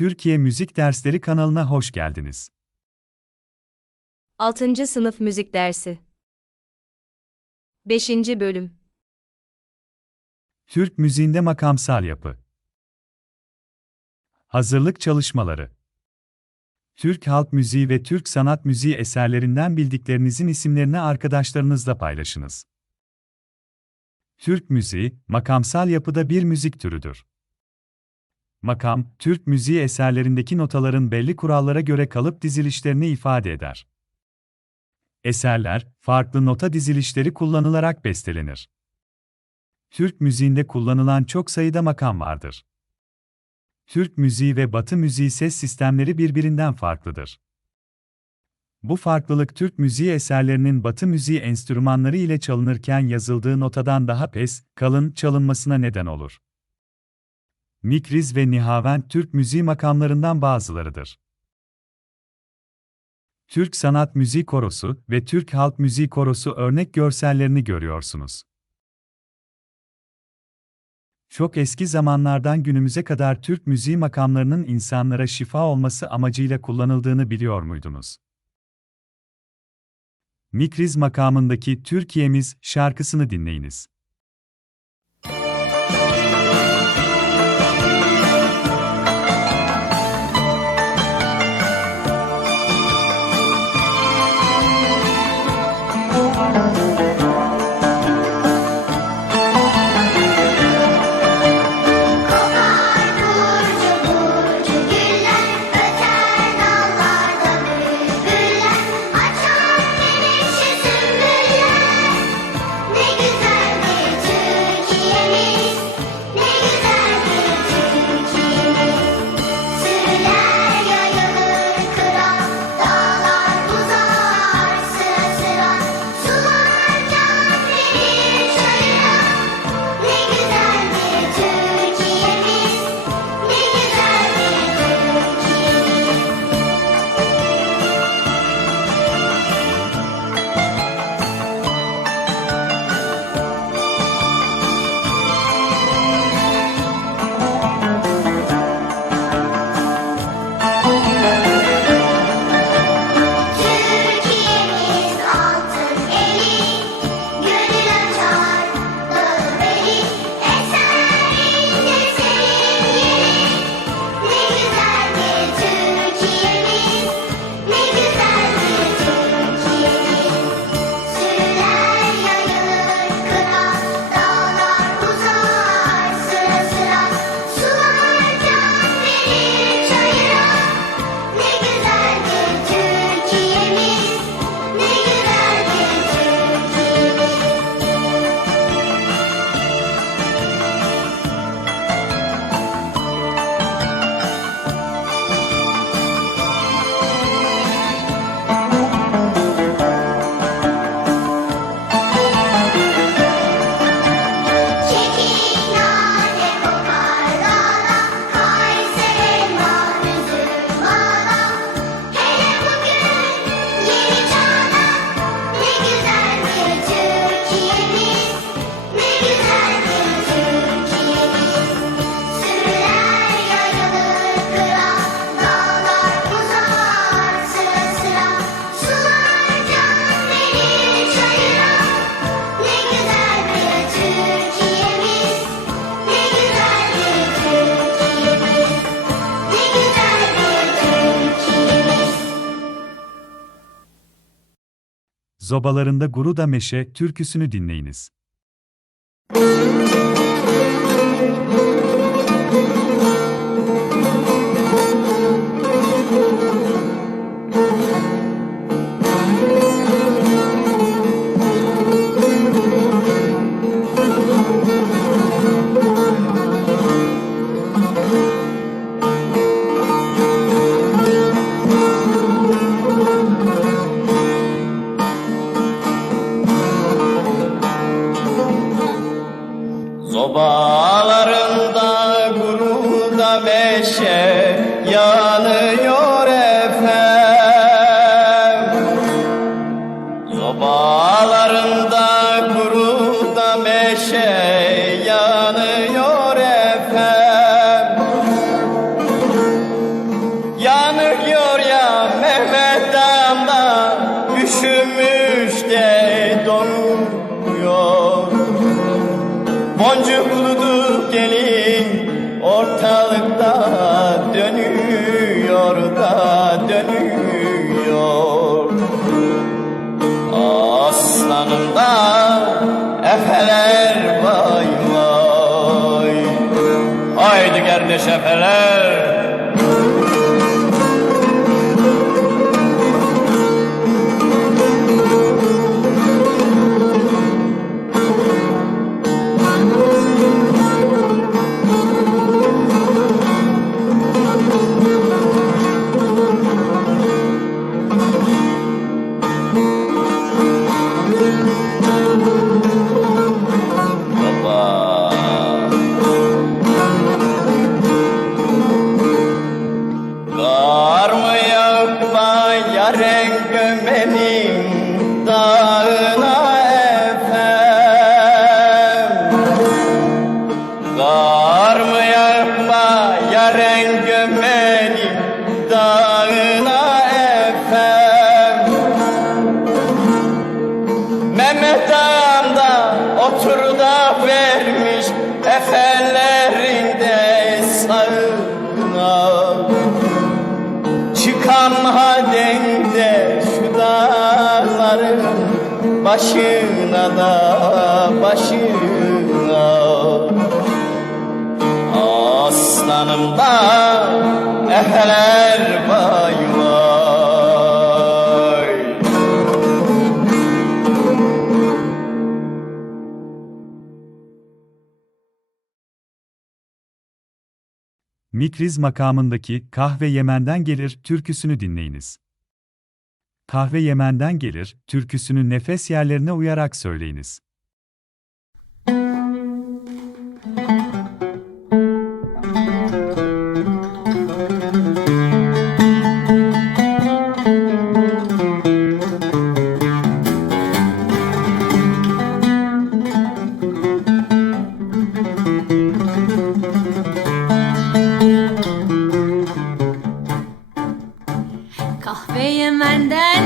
Türkiye Müzik Dersleri kanalına hoş geldiniz. 6. Sınıf Müzik Dersi 5. Bölüm Türk müziğinde makamsal yapı. Hazırlık çalışmaları. Türk halk müziği ve Türk sanat müziği eserlerinden bildiklerinizin isimlerini arkadaşlarınızla paylaşınız. Türk müziği, makamsal yapıda bir müzik türüdür. Makam, Türk müziği eserlerindeki notaların belli kurallara göre kalıp dizilişlerini ifade eder. Eserler, farklı nota dizilişleri kullanılarak bestelenir. Türk müziğinde kullanılan çok sayıda makam vardır. Türk müziği ve Batı müziği ses sistemleri birbirinden farklıdır. Bu farklılık Türk müziği eserlerinin Batı müziği enstrümanları ile çalınırken yazıldığı notadan daha pes, kalın çalınmasına neden olur. Mikriz ve Nihavent Türk müziği makamlarından bazılarıdır. Türk Sanat Müziği Korosu ve Türk Halk Müziği Korosu örnek görsellerini görüyorsunuz. Çok eski zamanlardan günümüze kadar Türk müziği makamlarının insanlara şifa olması amacıyla kullanıldığını biliyor muydunuz? Mikriz makamındaki Türkiye'miz şarkısını dinleyiniz. Zobalarında Guruda Meşe türküsünü dinleyiniz. Zobalarında haydi gel neşefeler. başına da başına Aslanım ehler vay vay Mikriz makamındaki kahve Yemen'den gelir türküsünü dinleyiniz. Kahve Yemen'den gelir, türküsünü nefes yerlerine uyarak söyleyiniz. Kahve Yemen'den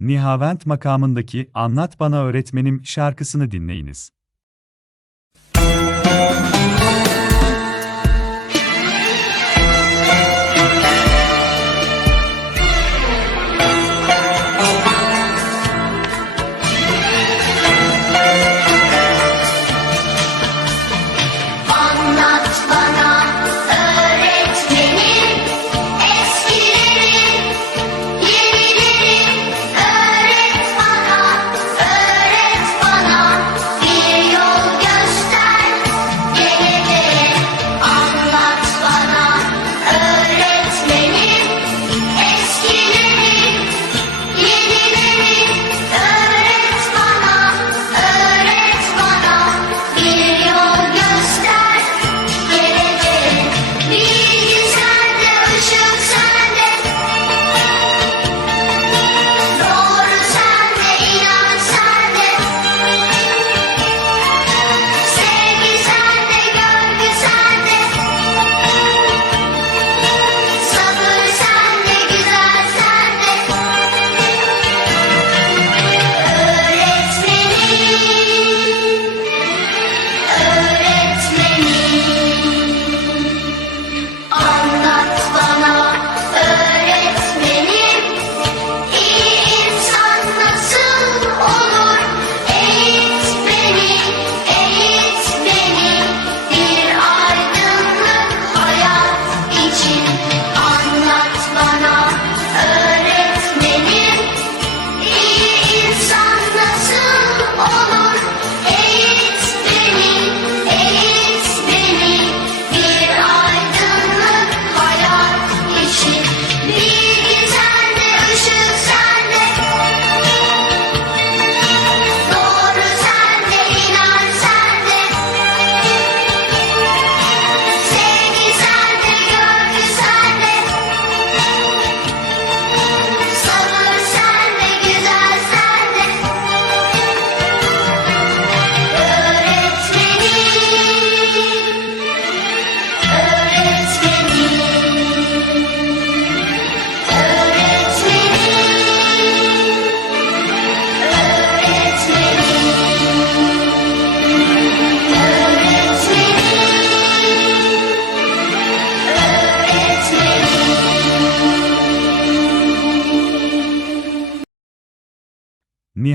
Nihavent makamındaki Anlat Bana Öğretmenim şarkısını dinleyiniz.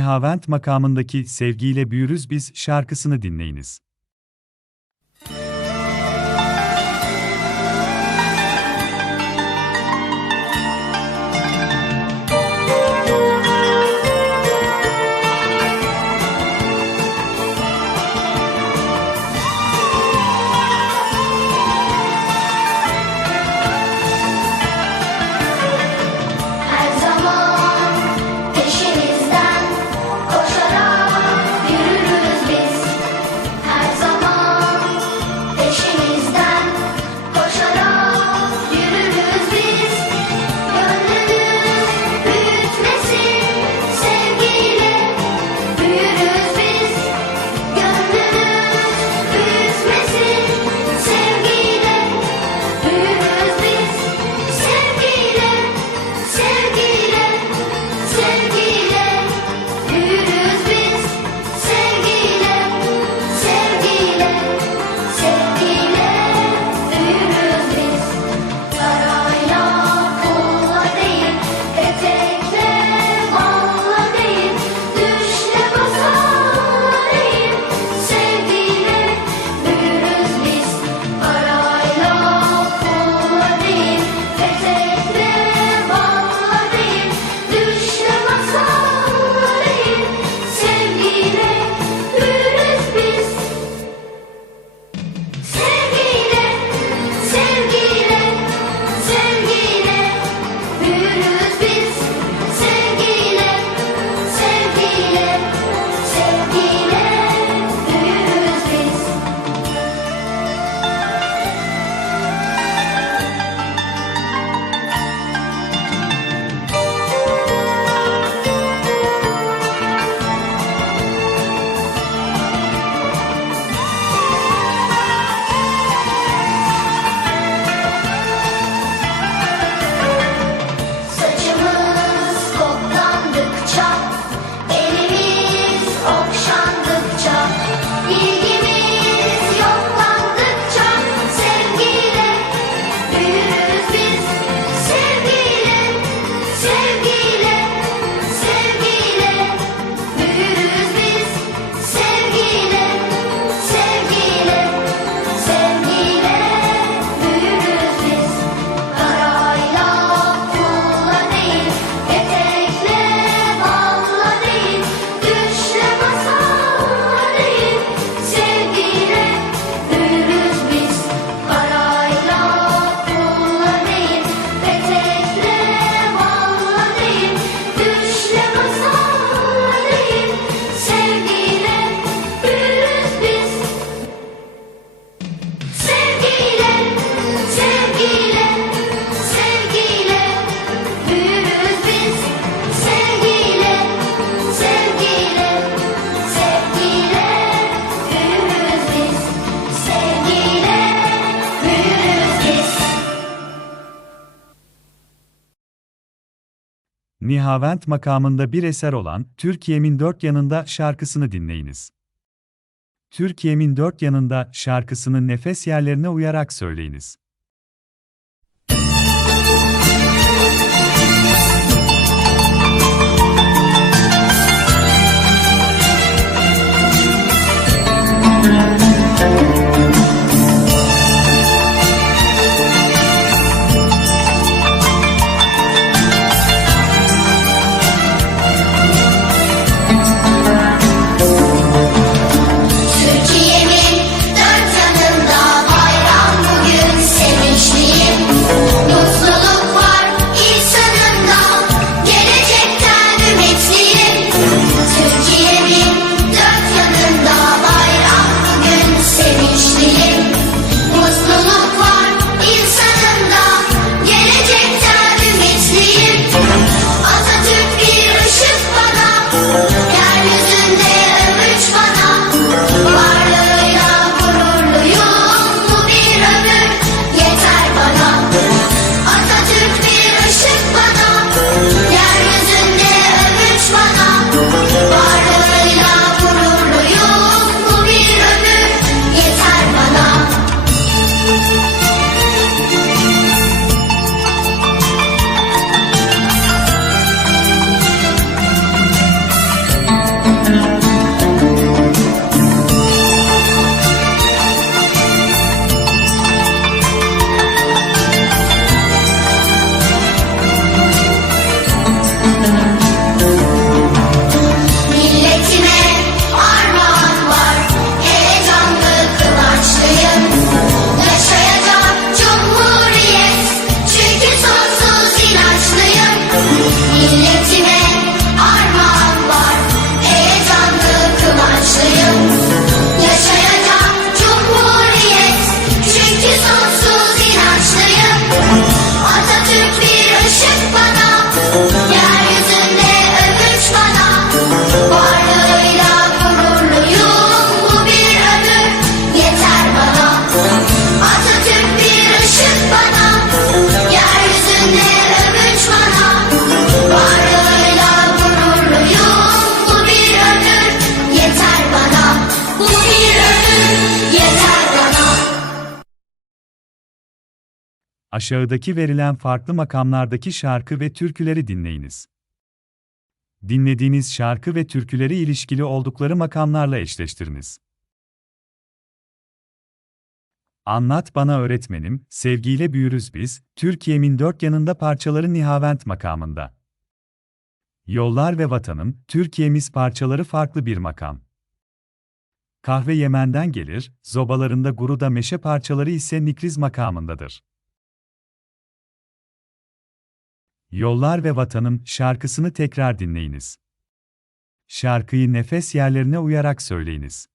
Nihavent makamındaki Sevgiyle Büyürüz Biz şarkısını dinleyiniz. Nihavent makamında bir eser olan Türkiye'min Dört Yanında şarkısını dinleyiniz. Türkiye'min Dört Yanında şarkısını nefes yerlerine uyarak söyleyiniz. Aşağıdaki verilen farklı makamlardaki şarkı ve türküleri dinleyiniz. Dinlediğiniz şarkı ve türküleri ilişkili oldukları makamlarla eşleştiriniz. Anlat bana öğretmenim, sevgiyle büyürüz biz, Türkiye'min dört yanında parçaları Nihavent makamında. Yollar ve vatanım, Türkiye'miz parçaları farklı bir makam. Kahve Yemen'den gelir, zobalarında guruda meşe parçaları ise Nikriz makamındadır. Yollar ve Vatanım şarkısını tekrar dinleyiniz. Şarkıyı nefes yerlerine uyarak söyleyiniz.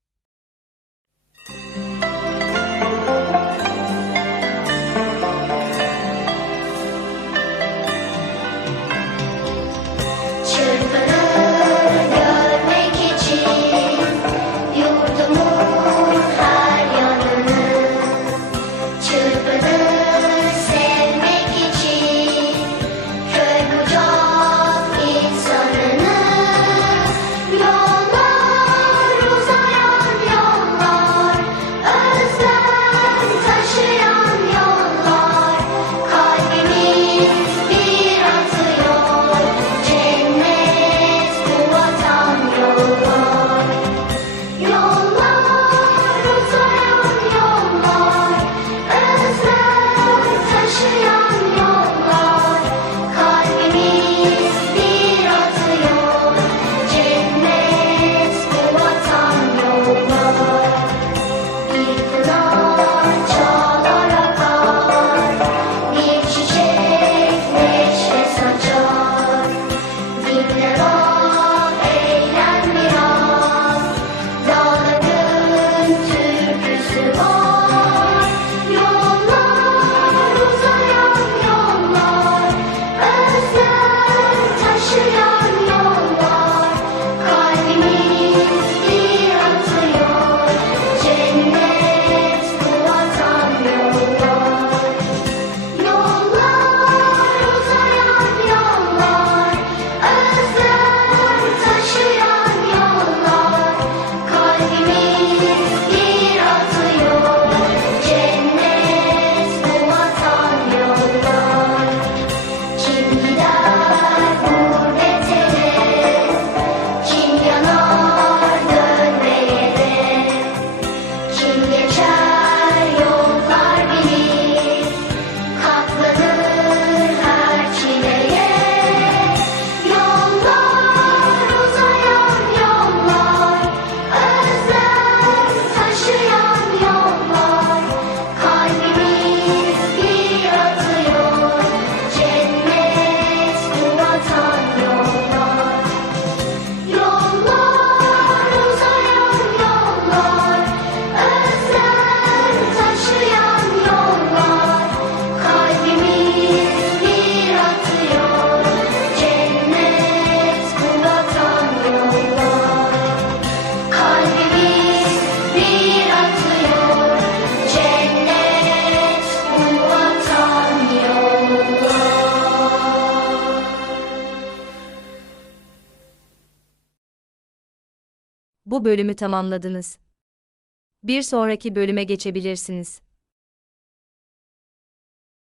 bölümü tamamladınız. Bir sonraki bölüme geçebilirsiniz.